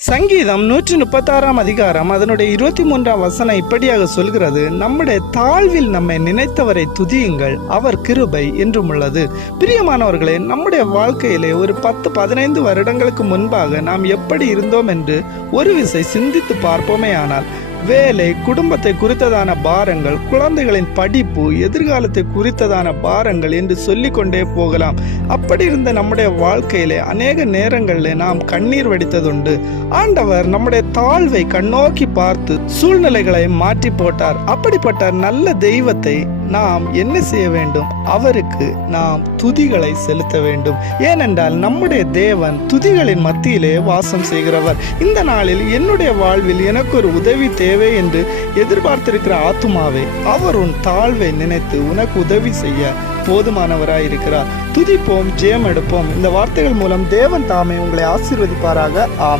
சங்கீதம் நூற்றி முப்பத்தாறாம் அதிகாரம் அதனுடைய இருபத்தி மூன்றாம் வசனம் இப்படியாக சொல்கிறது நம்முடைய தாழ்வில் நம்மை நினைத்தவரை துதியுங்கள் அவர் கிருபை என்றும் உள்ளது. பிரியமானவர்களே நம்முடைய வாழ்க்கையிலே ஒரு பத்து பதினைந்து வருடங்களுக்கு முன்பாக நாம் எப்படி இருந்தோம் என்று ஒரு விசை சிந்தித்து பார்ப்போமே ஆனால் வேலை குடும்பத்தை குறித்ததான பாரங்கள் குழந்தைகளின் படிப்பு எதிர்காலத்தை குறித்ததான பாரங்கள் என்று சொல்லிக்கொண்டே போகலாம். அப்படி இருந்த நம்முடைய வாழ்க்கையிலே அநேக நேரங்களில் நாம் கண்ணீர் வடித்ததுண்டு. ஆண்டவர் நம்முடைய தாழ்வை கண்ணோக்கி பார்த்து சூழ்நிலைகளை மாற்றி போட்டார். அப்படிப்பட்ட நல்ல தெய்வத்தை நாம் என்ன செய்ய வேண்டும்? அவருக்கு நாம் துதிகளை செலுத்த வேண்டும். ஏனென்றால் நம்முடைய தேவன் துதிகளின் மத்தியிலே வாசம் செய்கிறவர். இந்த நாளில் என்னுடைய வாழ்வில் எனக்கு ஒரு உதவி தேவை என்று எதிர்பார்த்திருக்கிற ஆத்துமாவே அவர் உன் தாழ்வை நினைத்து உனக்கு உதவி செய்ய போதுமானவராய் இருக்கிறார். துதிப்போம் ஜெயம் எடுப்போம். இந்த வார்த்தைகள் மூலம் தேவன் தாமே உங்களை ஆசீர்வதிப்பாராக. ஆம்